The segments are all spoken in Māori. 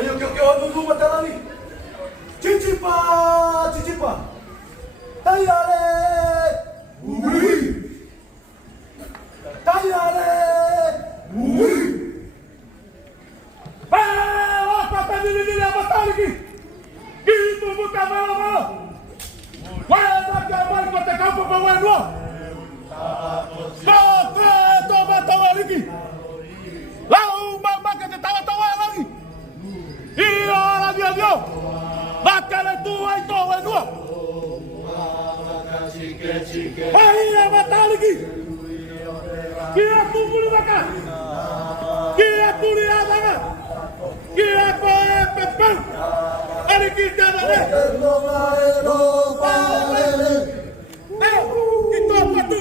Ayo que dulu mata ni. Cicipa. Tayale. Ui. Tayale. Ui. Apa ni mata lagi? Gitu buka malam. Wala kamar kota kampung bawa dua. Toma tawa lagi. Lau mama que te tawa lagi. Iyo dia. Bakale tu ai tawa dua. Ai mata lagi. Kia tu mulu baka. Kia tu dia baka. Kia ko pepe. Ari kita dale. Itu apa tu?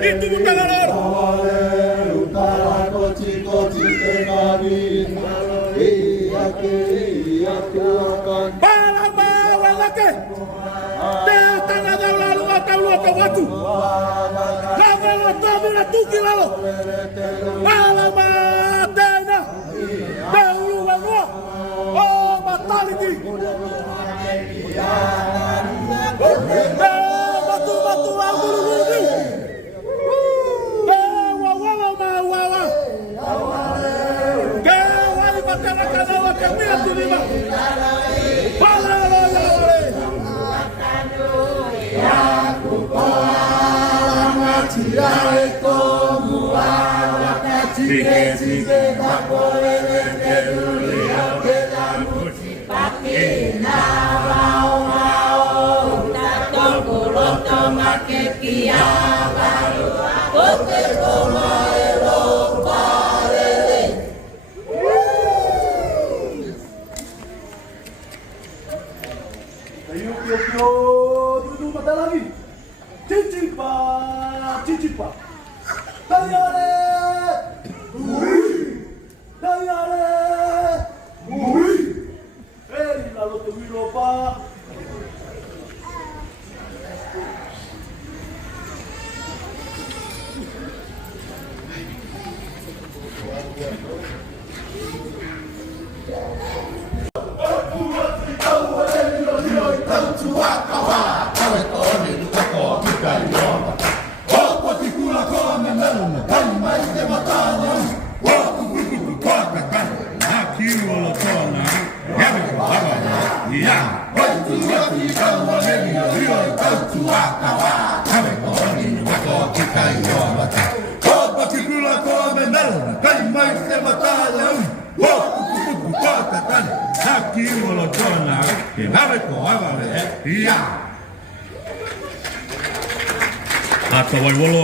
Itu bukan lor. Balake. Dia tanah lalu atau waktu. Lalu tahu tu kilo. Balama dena. Dahulu lalu. Oh bataliti. Batu bulu. Dulu mata lagi. Cicipa. Tayale. Ui. Lalu tu lupa. Atau woi wolo